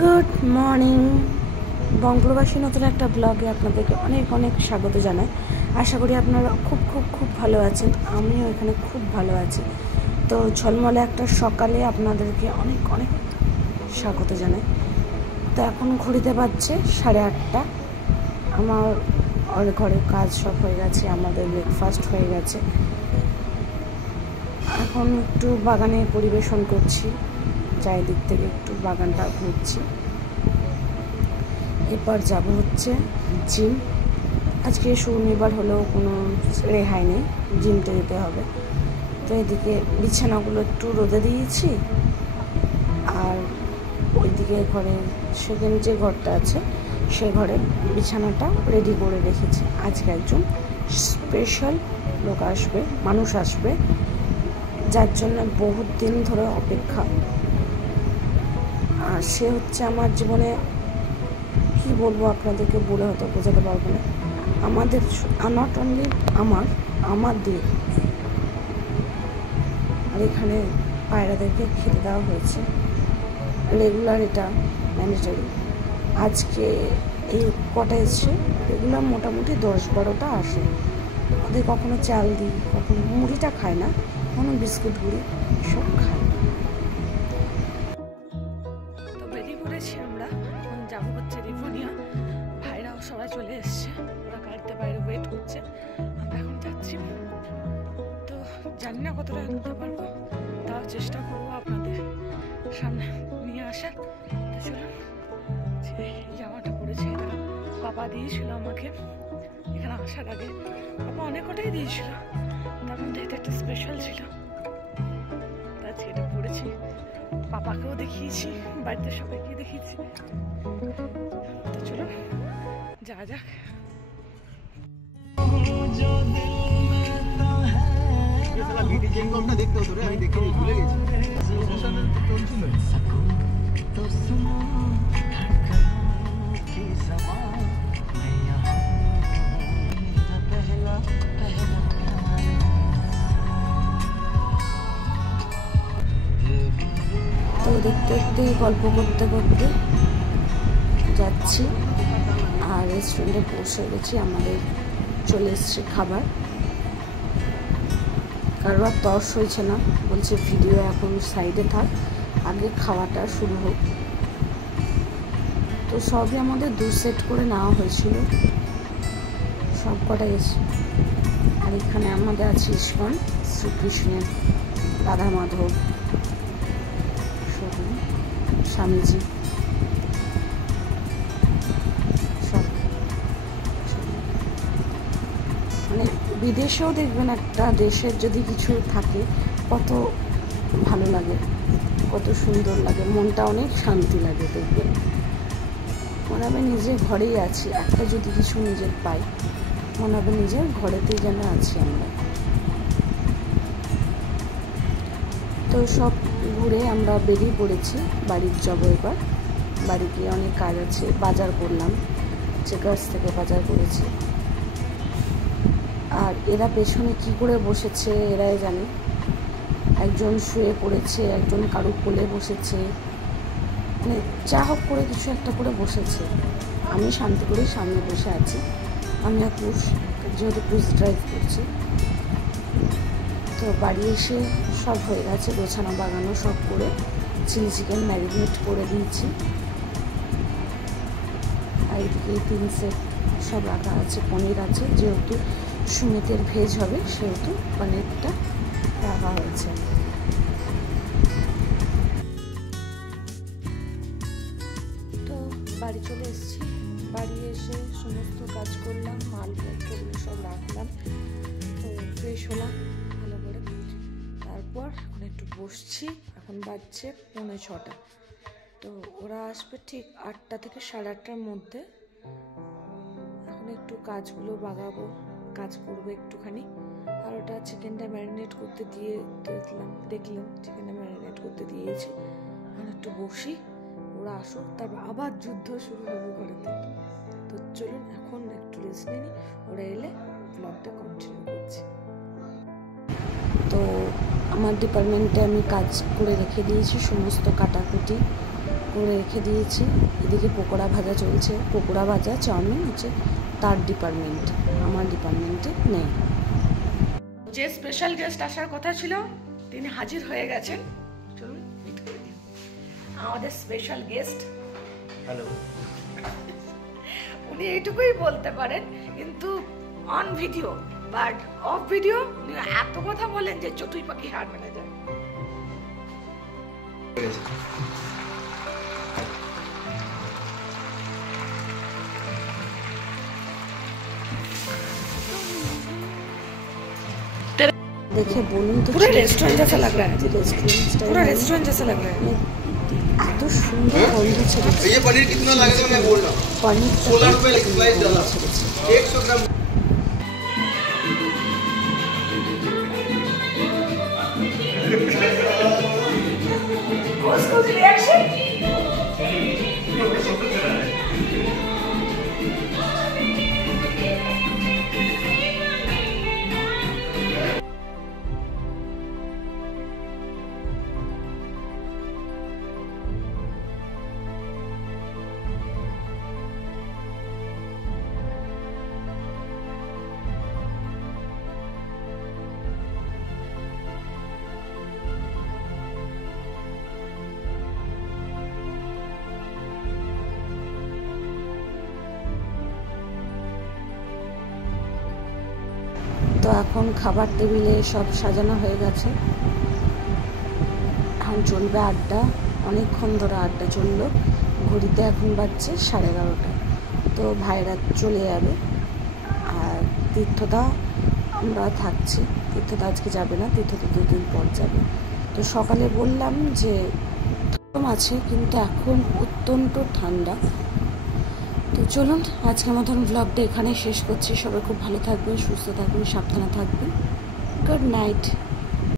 Good morning বঙ্গবাসী, নতুন একটা ব্লগে আপনাদেরকে অনেক অনেক স্বাগত জানাই। আশা করি আপনারা খুব খুব খুব ভালো আছেন। আমিও এখানে খুব ভালো আছি। তো ঝলমলে একটা সকালে আপনাদেরকে অনেক অনেক স্বাগত জানাই। তো এখন ঘড়িতে বাজছে 8:30। আমার ঘরের কাজ সব হয়ে গেছে, আমাদের ব্রেকফাস্ট হয়ে গেছে। এখন একটু বাগানে পরিবেশন করছি, চারিদিক থেকে একটু বাগানটা ঘুরছি। এরপর যাব হচ্ছে জিম। আজকে শনিবার হলেও কোনো রেহাই নেই, জিমটা যেতে হবে। তো এদিকে বিছানাগুলো একটু রোদে দিয়েছি, আর ওইদিকে ঘরে সেকেন্ড যে ঘরটা আছে সে ঘরে বিছানাটা রেডি করে রেখেছি। আজকে একজন স্পেশাল লোক আসবে, মানুষ আসবে, যার জন্য বহুত দিন ধরে অপেক্ষা। আর সে হচ্ছে আমার জীবনে, কি বলবো আপনাদেরকে, বলে হয়তো বোঝাতে পারবো না। আমাদের নট অনলি আমাদের আর এখানে পায়রাদেরকে খেতে দেওয়া হয়েছে রেগুলার, এটা ম্যান্ডেটরি। আজকে এই কটা এসছে, রেগুলার মোটামুটি 10-12টা আসে। ওদের কখনো চাল দিই, কখনো মুড়িটা খায় না, কখনো বিস্কুট গুঁড়ি সব খায়। তো বেরিয়ে পড়েছি আমরা, এখন যাবো হচ্ছে রিভোনিয়া। ভাইরাও সবাই চলে এসছে, ওরা গাড়িতে বাইরে ওয়েট করছে, আমরা এখন যাচ্ছি। তো জানি না কতটা এগোতে পারবো, তাও চেষ্টা করবো আপনাদের সামনে নিয়ে আসার। তো চলুন, যে জামাটা পরেছে এটা বাবা দিয়েছিল আমাকে এখানে আসার আগে। বাবা অনেক কটাই দিয়েছিল, তার মধ্যে এটা একটা স্পেশাল ছিল। আজকে এটা পরেছি, পাপাকেও দেখিয়েছি, বাড়িতে সবাইকে দেখিয়েছি। তো চলুন যাওয়া যাক। দেখতে হতো রে, আমি দেখে ভুলে গেছি। তো দেখতে দেখতে গল্প করতে করতে যাচ্ছি, আর রেস্টুরেন্টে পৌঁছে গেছি। আমাদের চলে এসছে খাবার। কারোর আর তর্স হয়েছে না, বলছে ভিডিও এখন সাইডে থাক, আগে খাওয়াটা শুরু হোক। তো সবই আমাদের 2 সেট করে নেওয়া হয়েছিল, সব কটাই এসে। আর এখানে আমাদের আছে ইস্কন, শ্রীকৃষ্ণের, রাধা মাধব, স্বামীজি, সব। মানে বিদেশেও দেখবেন একটা দেশের যদি কিছু থাকে কত ভালো লাগে, কত সুন্দর লাগে, মনটা অনেক শান্তি লাগে। দেখবেন মনে হবে নিজের ঘরেই আছি, একটা যদি কিছু নিজের পাই মনে হবে নিজের ঘরেতেই যেন আছি আমরা। তো সব ঘুরে আমরা বেরিয়ে পড়েছি, বাড়ির যাবো এবার। বাড়ি গিয়ে অনেক কাজ আছে, বাজার করলাম, চেকার্স থেকে বাজার করেছি। আর এরা পেছনে কি করে বসেছে এরাই জানে, একজন শুয়ে পড়েছে, একজন কারু কোলে বসেছে, মানে যা হোক করে কিছু একটা করে বসেছে। আমি শান্তি করে সামনে বসে আছি। আমি আর পুষ, যেহেতু পুষ ড্রাইভ করছি। তো বাড়ি এসে সব হয়ে গেছে, গোছানো বাগানো সব করে চিলি চিকেন ম্যারিনেট করে দিয়েছি। আর এদিকে 3 সেট সব রাখা আছে, পনির আছে, যেহেতু সুমিতের ভেজ হবে সেহেতু পনিরটা রাখা হয়েছে। তো বাড়ি চলে এসেছি, বাড়ি এসে সমস্ত কাজ করলাম, মালপত্রগুলো সব রাখলাম, তো ফ্রেশ হলাম ভালো করে। তারপর এখন একটু বসছি, এখন বাজছে 6:45। তো ওরা আসবে ঠিক 8টা থেকে 8:30টার মধ্যে। এখন একটু কাজগুলো বাগাবো, কাজ করবো একটুখানি। আর ওটা চিকেনটা ম্যারিনেট করতে দিয়ে দেখলাম চিকেনটা ম্যারিনেট করতে দিয়েছি। এখন একটু বসি, ওরা আসুক, তারপর আবার যুদ্ধ শুরু হবে ঘরেতে। তো চলুন এখন একটু রেস্ট নিই, ওরা এলে ব্লগটা কন্টিনিউ করছি। তো আমার ডিপার্টমেন্টে আমি কাজ করে রেখে দিয়েছি, সমস্ত কাটাকুটি করে রেখে দিয়েছি। এদিকে পকোড়া ভাজা চলছে। পকোড়া ভাজা চাউমিন হচ্ছে তার ডিপার্টমেন্ট, আমার ডিপার্টমেন্টে নেই। যে স্পেশাল গেস্ট আসার কথা ছিল তিনি হাজির হয়ে গেছেন। চলুন আমাদের স্পেশাল গেস্ট। হ্যালো। উনি এইটুকুই বলতে পারেন, কিন্তু on video but of video উনি এত কথা বলেন যে চটুই পাখি হার মেনে যায়। देखे बोलूं तो पूरा रेस्टोरेंट जैसा लग रहा है। पूरा रेस्टोरेंट जैसा लग रहा है। तो सुंदर गंध छेड़े। ये पनीर कितना लगेगा मैं बोल रहा हूँ। पनीर 16 रुपए स्लाइस डाला 100 ग्राम। उसको रिएक्शन তো এখন খাবার টেবিলে সব সাজানো হয়ে গেছে। এখন চলবে আড্ডা, অনেকক্ষণ ধরে আড্ডা চললো। ঘড়িতে এখন বাজছে 11:30। তো ভাইরা চলে যাবে আর তীর্থদা আমরা থাকছি। তীর্থদা আজকে যাবে না, তীর্থদা 2 দিন পর যাবে। তো সকালে বললাম যে গরম আছে কিন্তু এখন অত্যন্ত ঠান্ডা। তো চলুন আজকের মতন ব্লগটা এখানে শেষ করছি। সবাই খুব ভালো থাকবেন, সুস্থ থাকবেন, সাবধানে থাকবেন। Good night.